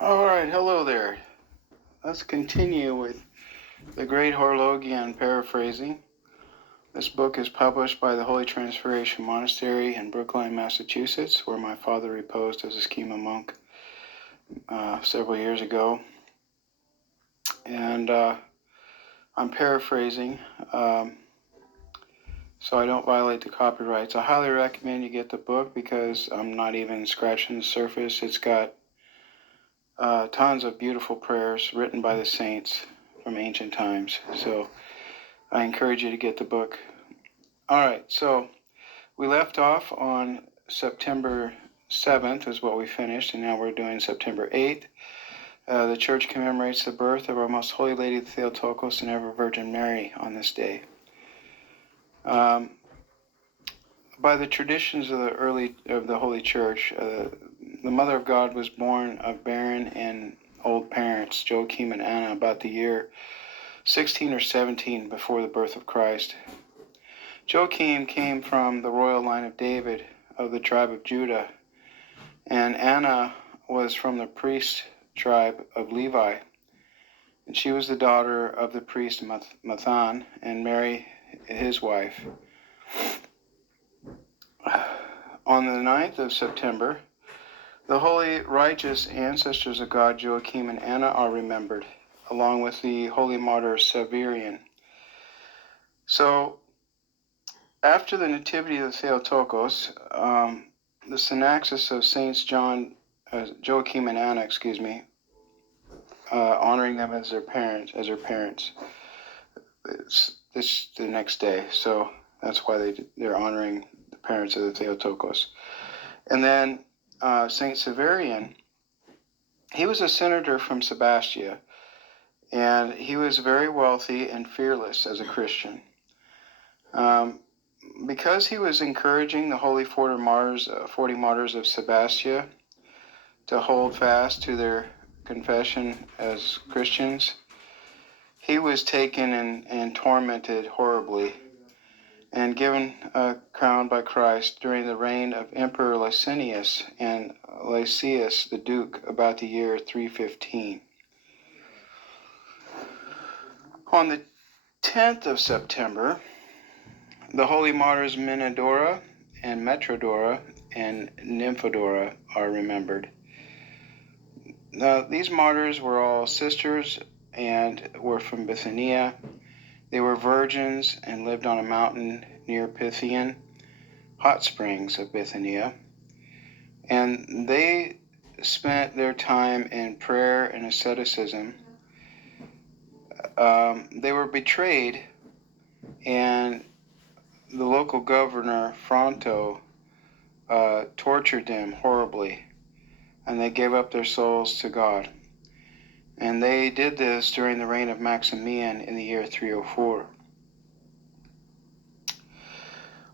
All right, hello there. Let's continue with the great Horologian paraphrasing. This book is published by the Holy Transfiguration Monastery in Brookline, Massachusetts, where my father reposed as a schema monk several years ago. And I'm paraphrasing so I don't violate the copyrights. I highly recommend you get the book because I'm not even scratching the surface. It's got tons of beautiful prayers written by the saints from ancient times. So I encourage you to get the book. All right, so we left off on September 7th is what we finished, and now we're doing September 8th. The church commemorates the birth of our Most Holy Lady Theotokos and Ever Virgin Mary on this day. By the traditions of the Holy Church, the Mother of God was born of barren and old parents, Joachim and Anna, about the year 16 or 17 before the birth of Christ. Joachim came from the royal line of David of the tribe of Judah, and Anna was from the priest tribe of Levi, and she was the daughter of the priest Mathan and Mary, his wife. On the 9th of September, the holy righteous ancestors of God, Joachim and Anna, are remembered, along with the holy martyr Severian. So, after the Nativity of the Theotokos, the synaxis of Saints Joachim and Anna, honoring them as their parents, this the next day. So that's why they're honoring the parents of the Theotokos. And then Saint Severian, he was a senator from Sebastia, and he was very wealthy and fearless as a Christian. Because he was encouraging the holy 40 martyrs of Sebastia to hold fast to their confession as Christians, he was taken and tormented horribly and given a crown by Christ during the reign of Emperor Licinius and Lysias the Duke about the year 315. On the 10th of September, the holy martyrs Minadora and Metrodora and Nymphodora are remembered. Now, these martyrs were all sisters and were from Bithynia. They were virgins and lived on a mountain near Pythian, hot springs of Bithynia. And they spent their time in prayer and asceticism. They were betrayed, and the local governor, Fronto, tortured them horribly, and they gave up their souls to God. And they did this during the reign of Maximian in the year 304.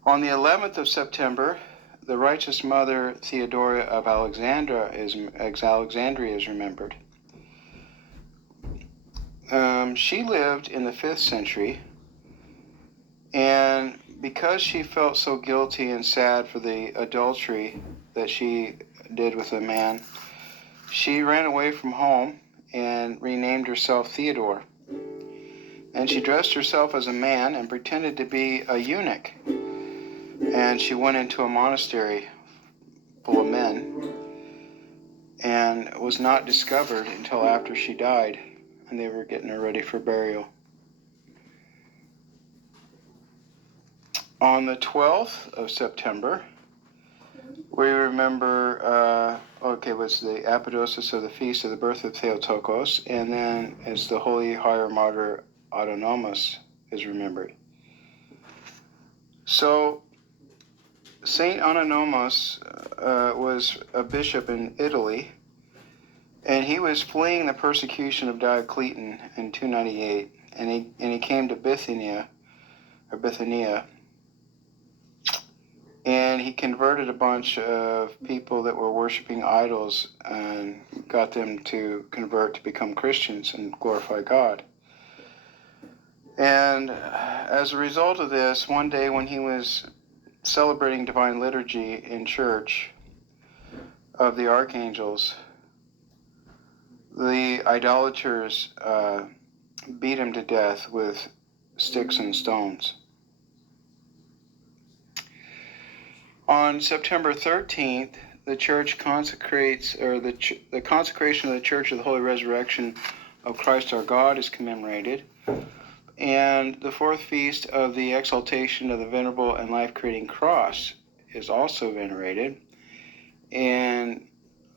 On the 11th of September, the righteous mother Theodora of Alexandria is remembered. She lived in the 5th century, and because she felt so guilty and sad for the adultery that she did with a man, she ran away from home and renamed herself Theodore. And she dressed herself as a man and pretended to be a eunuch. And she went into a monastery full of men and was not discovered until after she died, and they were getting her ready for burial. On the 12th of September, we remember, was the apodosis of the feast of the birth of Theotokos, and then as the holy higher martyr Autonomous is remembered. So, Saint Autonomous was a bishop in Italy, and he was fleeing the persecution of Diocletian in 298, and he came to Bithynia, and he converted a bunch of people that were worshiping idols and got them to convert to become Christians and glorify God. And as a result of this, one day when he was celebrating Divine Liturgy in church of the archangels, the idolaters beat him to death with sticks and stones. On September 13th, the church consecrates, or the consecration of the Church of the Holy Resurrection of Christ our God is commemorated. And the fourth feast of the exaltation of the venerable and life-creating cross is also venerated. And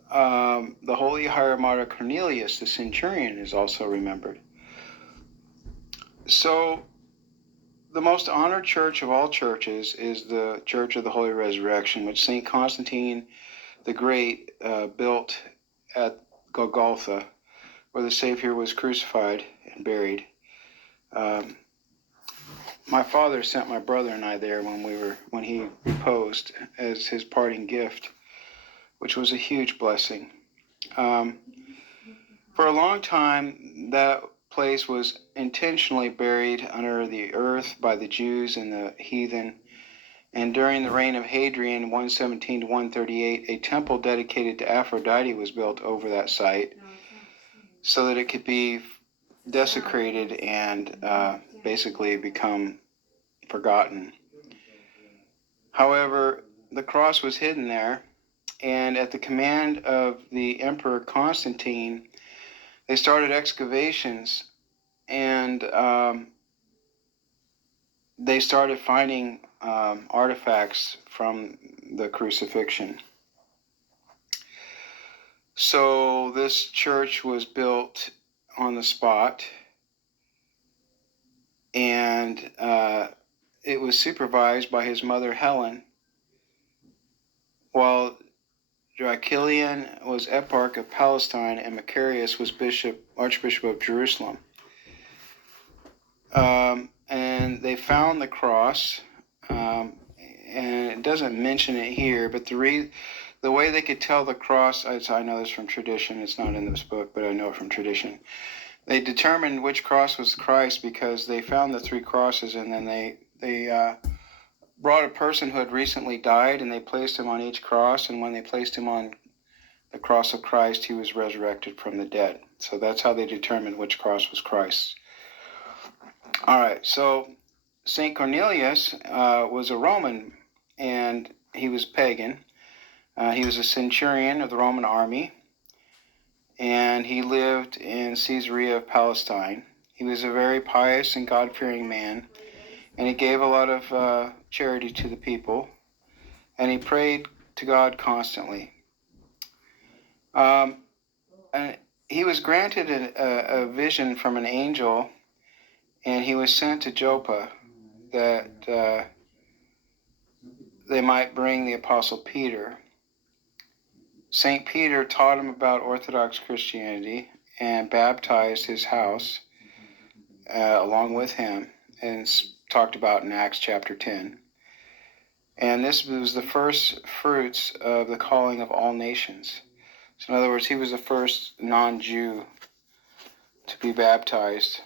the holy higher martyr Cornelius, the centurion, is also remembered. So the most honored church of all churches is the Church of the Holy Resurrection, which St. Constantine the Great built at Golgotha, where the Savior was crucified and buried. My father sent my brother and I there when he reposed as his parting gift, which was a huge blessing. For a long time, that place was intentionally buried under the earth by the Jews and the heathen. And during the reign of Hadrian, 117 to 138, a temple dedicated to Aphrodite was built over that site so that it could be desecrated and basically become forgotten. However, the cross was hidden there, and at the command of the Emperor Constantine, they started excavations, and they started finding artifacts from the crucifixion. So this church was built on the spot, and it was supervised by his mother Helen, while Joachilian was eparch of Palestine and Macarius was Archbishop of Jerusalem. And they found the cross, and it doesn't mention it here, but the way they could tell the cross, I know this from tradition, it's not in this book, but I know it from tradition. They determined which cross was Christ because they found the three crosses, and then they brought a person who had recently died, and they placed him on each cross, and when they placed him on the cross of Christ, he was resurrected from the dead. So that's how they determined which cross was Christ's. All right, so St. Cornelius was a Roman, and he was pagan. He was a centurion of the Roman army, and he lived in Caesarea of Palestine. He was a very pious and God-fearing man, and he gave a lot of charity to the people, and he prayed to God constantly. And he was granted a vision from an angel, and he was sent to Joppa that they might bring the Apostle Peter. St. Peter taught him about Orthodox Christianity and baptized his house along with him, and it's talked about in Acts chapter 10. And this was the first fruits of the calling of all nations. So in other words, he was the first non-Jew to be baptized.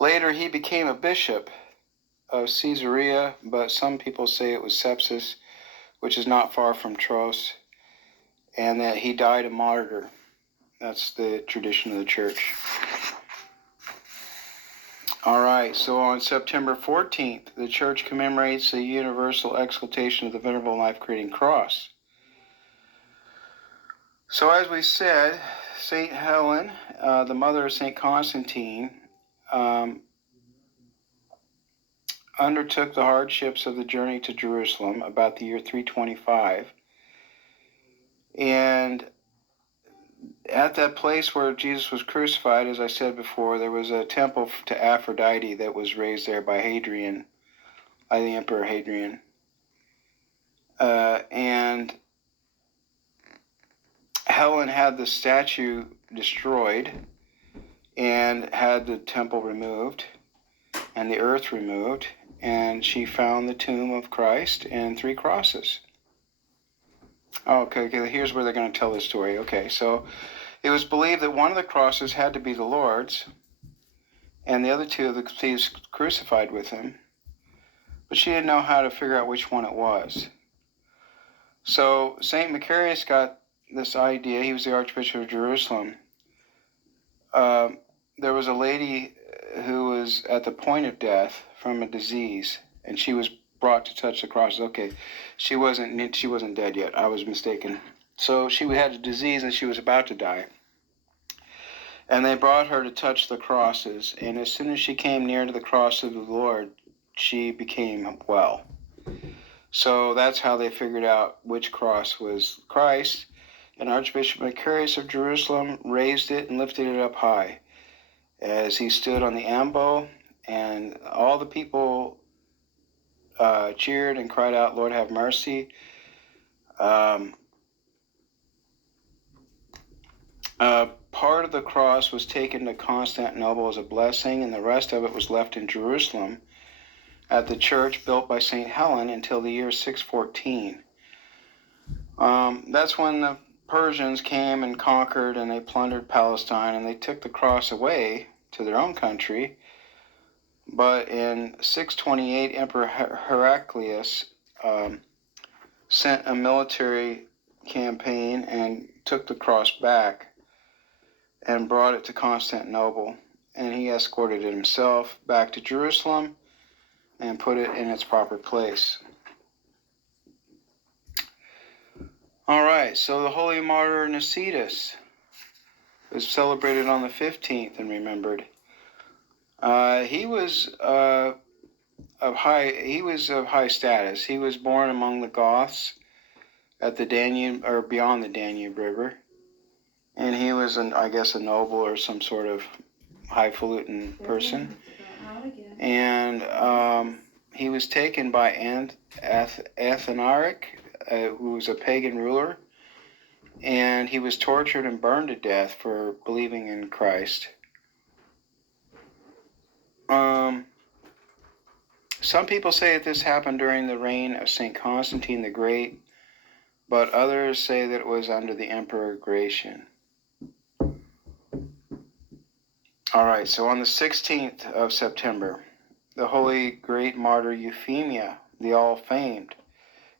Later, he became a bishop of Caesarea, but some people say it was Sepsis, which is not far from Tros, and that he died a martyr. That's the tradition of the church. All right, so on September 14th, the church commemorates the universal exaltation of the venerable and life-creating cross. So as we said, St. Helen, the mother of St. Constantine, undertook the hardships of the journey to Jerusalem about the year 325. And at that place where Jesus was crucified, as I said before, there was a temple to Aphrodite that was raised there by Hadrian, by the Emperor Hadrian. And Helen had the statue destroyed and had the temple removed and the earth removed, and she found the tomb of Christ and three crosses. Okay, here's where they're going to tell the story. Okay, so it was believed that one of the crosses had to be the Lord's, and the other two of the thieves crucified with him, but she didn't know how to figure out which one it was. So St. Macarius got this idea. He was the Archbishop of Jerusalem. There was a lady who was at the point of death from a disease, and she was brought to touch the cross. Okay, she wasn't dead yet. I was mistaken. So she had a disease and she was about to die. And they brought her to touch the crosses, and as soon as she came near to the cross of the Lord, she became well. So that's how they figured out which cross was Christ. And Archbishop Macarius of Jerusalem raised it and lifted it up high as he stood on the ambo, and all the people cheered and cried out, "Lord, have mercy." Part of the cross was taken to Constantinople as a blessing, and the rest of it was left in Jerusalem at the church built by St. Helen until the year 614. That's when the Persians came and conquered, and they plundered Palestine, and they took the cross away to their own country. But in 628, Emperor Heraclius sent a military campaign and took the cross back and brought it to Constantinople. And he escorted it himself back to Jerusalem and put it in its proper place. All right, so the holy martyr Nicetas is celebrated on the 15th and remembered. He was of high status. He was born among the Goths at the Danube, or beyond the Danube River, and he was, I guess, a noble or some sort of highfalutin person. And he was taken by Athanaric, who was a pagan ruler, and he was tortured and burned to death for believing in Christ. Some people say that this happened during the reign of St. Constantine the Great, but others say that it was under the Emperor Gratian. All right, so on the 16th of September, the holy great martyr Euphemia, the all-famed,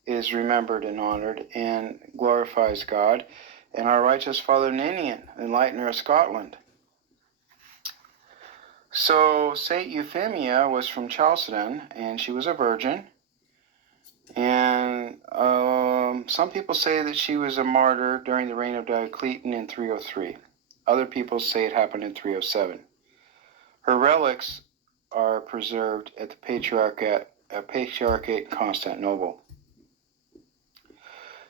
is remembered and honored and glorifies God, and our righteous Father Ninian, enlightener of Scotland. So Saint Euphemia was from Chalcedon, and she was a virgin. And some people say that she was a martyr during the reign of Diocletian in 303. Other people say it happened in 307. Her relics are preserved at the Patriarchate in Constantinople.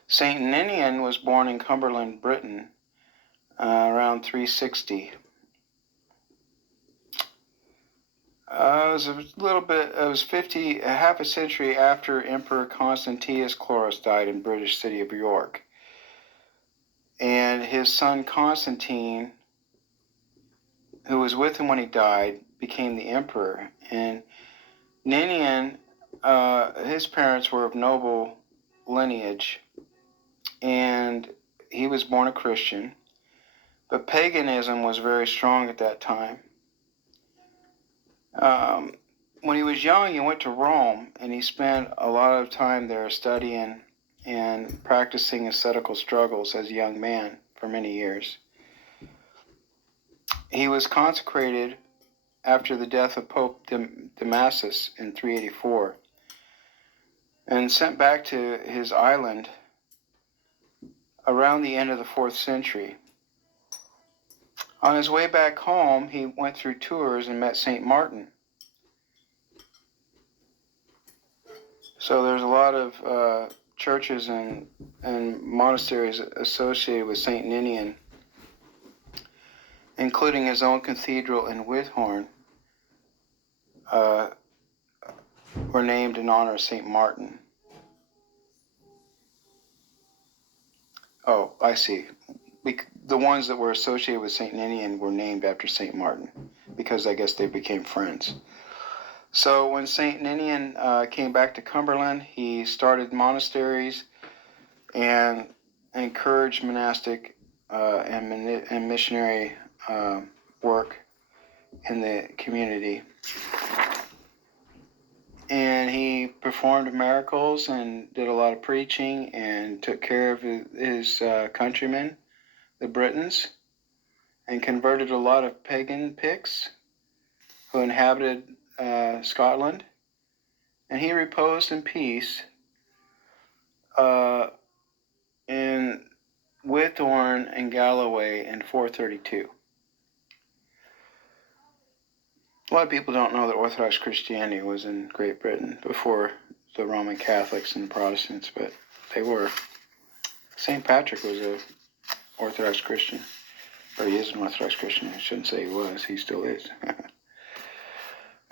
Saint Ninian was born in Cumberland, Britain, around 360. It was half a century after Emperor Constantius Chlorus died in British city of York. And his son Constantine, who was with him when he died, became the emperor. And Ninian, his parents were of noble lineage, and he was born a Christian. But paganism was very strong at that time. When he was young, he went to Rome, and he spent a lot of time there studying and practicing ascetical struggles as a young man for many years. He was consecrated after the death of Pope Damasus in 384 and sent back to his island around the end of the 4th century. On his way back home, he went through Tours and met St. Martin. So there's a lot of churches and monasteries associated with St. Ninian, including his own cathedral in Whithorn, were named in honor of St. Martin. Oh, I see. The ones that were associated with St. Ninian were named after St. Martin, because I guess they became friends. So when St. Ninian came back to Cumberland, he started monasteries and encouraged monastic and missionary work in the community. And he performed miracles and did a lot of preaching and took care of his countrymen, the Britons, and converted a lot of pagan Picts who inhabited Scotland. And he reposed in peace in Whithorn and Galloway in 432. A lot of people don't know that Orthodox Christianity was in Great Britain before the Roman Catholics and Protestants, but they were. St. Patrick was an Orthodox Christian, or he is an Orthodox Christian. I shouldn't say he was, he still is.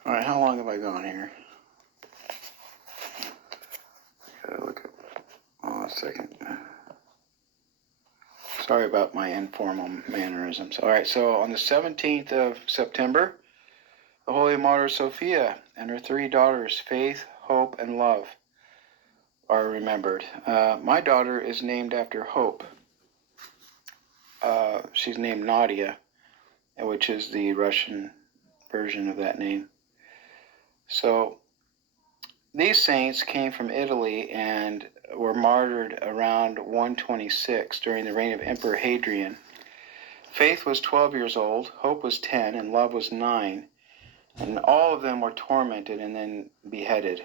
All right, how long have I gone here? Gotta look up. Oh, a second. Sorry about my informal mannerisms. All right, so on the 17th of September, the Holy Martyr Sophia and her three daughters, Faith, Hope, and Love, are remembered. My daughter is named after Hope. She's named Nadia, which is the Russian version of that name. So these saints came from Italy and were martyred around 126 during the reign of Emperor Hadrian. Faith was 12 years old, Hope was 10, and Love was 9. And all of them were tormented and then beheaded,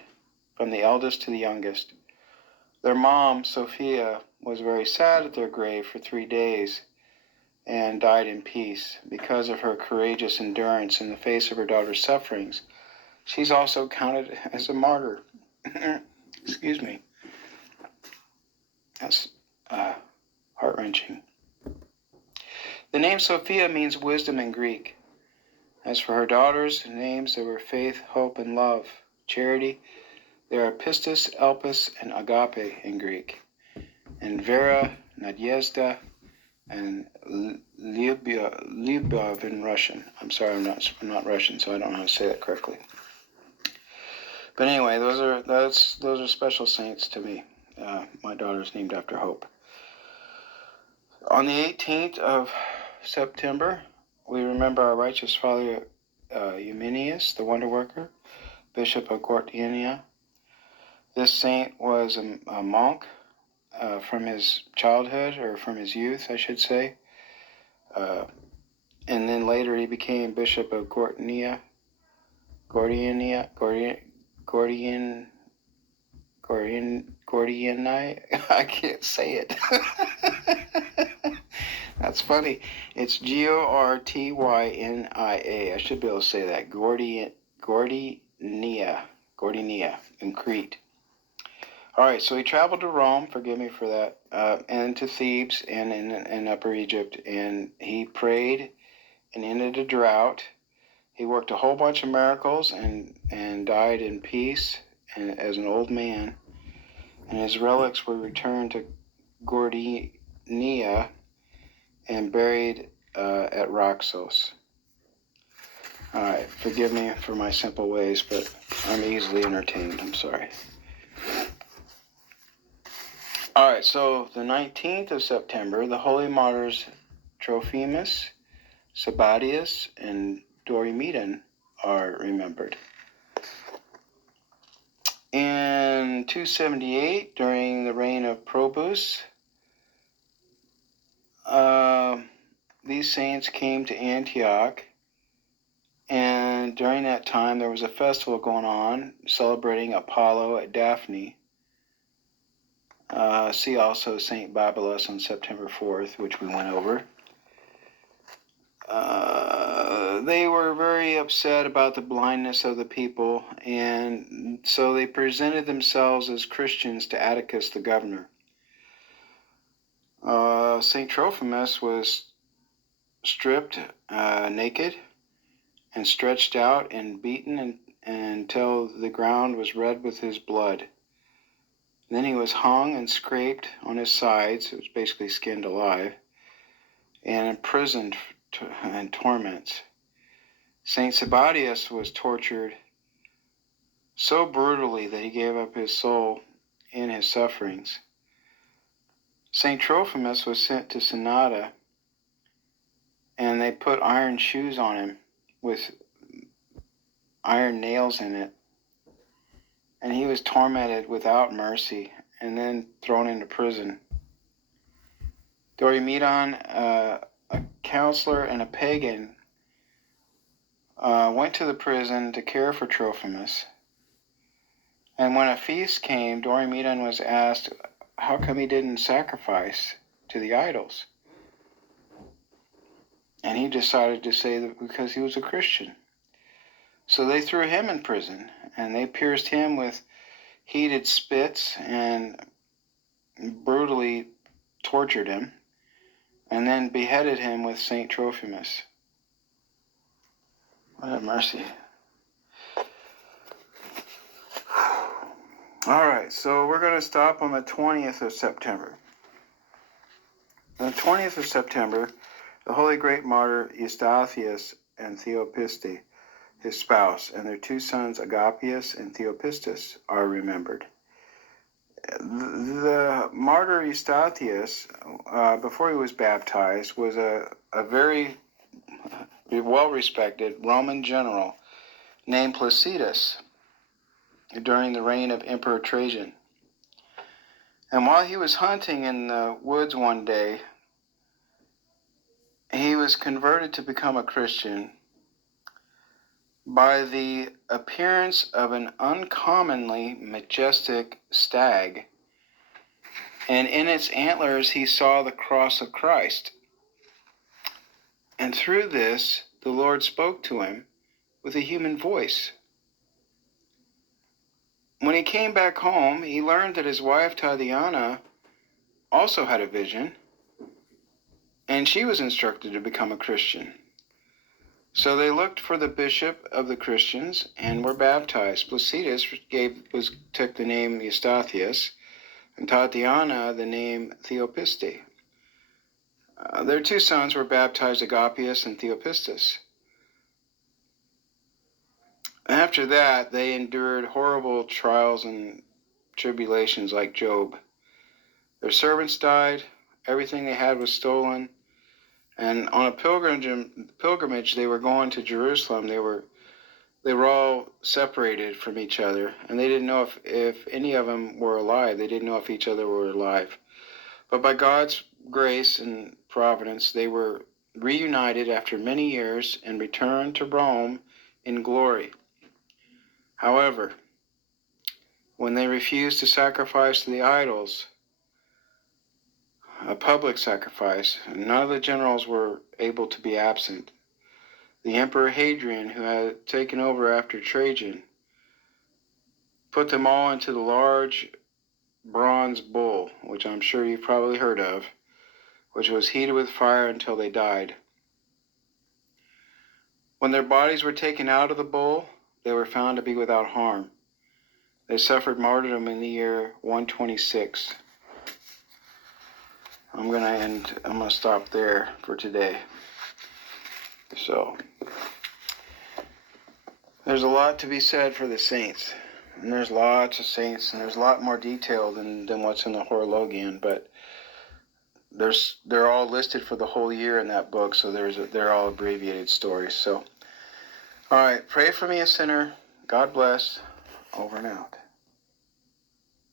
from the eldest to the youngest. Their mom, Sophia, was very sad at their grave for 3 days and died in peace because of her courageous endurance in the face of her daughter's sufferings. She's also counted as a martyr. Excuse me. That's heart-wrenching. The name Sophia means wisdom in Greek. As for her daughters' names, they were Faith, Hope, and Love. Charity, they are Pistis, Elpis, and Agape in Greek. And Vera, Nadezhda, and Lyubov in Russian. I'm sorry, I'm not Russian, so I don't know how to say that correctly. But anyway, those are special saints to me. My daughter's named after Hope. On the 18th of September, we remember our righteous father Eumenius, the wonder worker, Bishop of Gortynia. This saint was a monk from his childhood, or from his youth, I should say. And then later he became Bishop of Gortynia. Gortynia. I can't say it. That's funny. It's Gortynia. I should be able to say that. Gortynia in Crete. All right, so he traveled to Rome, forgive me for that, and to Thebes and in Upper Egypt, and he prayed and ended a drought. He worked a whole bunch of miracles and died in peace and as an old man. And his relics were returned to Gortynia and buried at Roxos. All right, forgive me for my simple ways, but I'm easily entertained. I'm sorry. All right, so the 19th of September, the Holy Martyrs Trophimus, Sabatius, and Dorimidan are remembered. In 278, during the reign of Probus, these saints came to Antioch, and during that time there was a festival going on celebrating Apollo at Daphne. See also St. Babylos on September 4th, which we went over. They were very upset about the blindness of the people, and so they presented themselves as Christians to Atticus the governor. St. Trophimus was stripped naked and stretched out and beaten until the ground was red with his blood. Then he was hung and scraped on his sides, it was basically skinned alive, and imprisoned in torments. St. Sabatius was tortured so brutally that he gave up his soul in his sufferings. St. Trophimus was sent to Synada, and they put iron shoes on him with iron nails in it, and he was tormented without mercy and then thrown into prison. Dorimidan, a counselor and a pagan, went to the prison to care for Trophimus. And when a feast came, Dorimidan was asked how come he didn't sacrifice to the idols. And he decided to say that because he was a Christian. So they threw him in prison, and they pierced him with heated spits and brutally tortured him, and then beheaded him with St. Trophimus. What a mercy. All right, so we're going to stop on the 20th of September. On the 20th of September, the holy great martyr Eustathius and Theopiste, his spouse, and their two sons Agapius and Theopistus are remembered. The martyr Eustathius, before he was baptized, was a very well-respected Roman general named Placidus during the reign of Emperor Trajan. And while he was hunting in the woods one day, he was converted to become a Christian by the appearance of an uncommonly majestic stag, and in its antlers he saw the cross of Christ. And through this, the Lord spoke to him with a human voice. When he came back home, he learned that his wife Tatiana also had a vision, and she was instructed to become a Christian. So they looked for the bishop of the Christians and were baptized. Placidus took the name Eustathius, and Tatiana the name Theopiste. Their two sons were baptized, Agapius and Theopistus. After that, they endured horrible trials and tribulations like Job. Their servants died, everything they had was stolen, and on a pilgrimage they were going to Jerusalem. They were all separated from each other, and they didn't know if any of them were alive. They didn't know if each other were alive. But by God's grace and providence, they were reunited after many years and returned to Rome in glory. However, when they refused to sacrifice to the idols, a public sacrifice, none of the generals were able to be absent. The Emperor Hadrian, who had taken over after Trajan, put them all into the large bronze bull, which I'm sure you've probably heard of, which was heated with fire until they died. When their bodies were taken out of the bull, they were found to be without harm. They suffered martyrdom in the year 126. I'm going to stop there for today. So, there's a lot to be said for the saints. And there's lots of saints, and there's a lot more detail than what's in the Horologian, but they're all listed for the whole year in that book, so they're all abbreviated stories. So, all right, pray for me, a sinner. God bless. Over and out.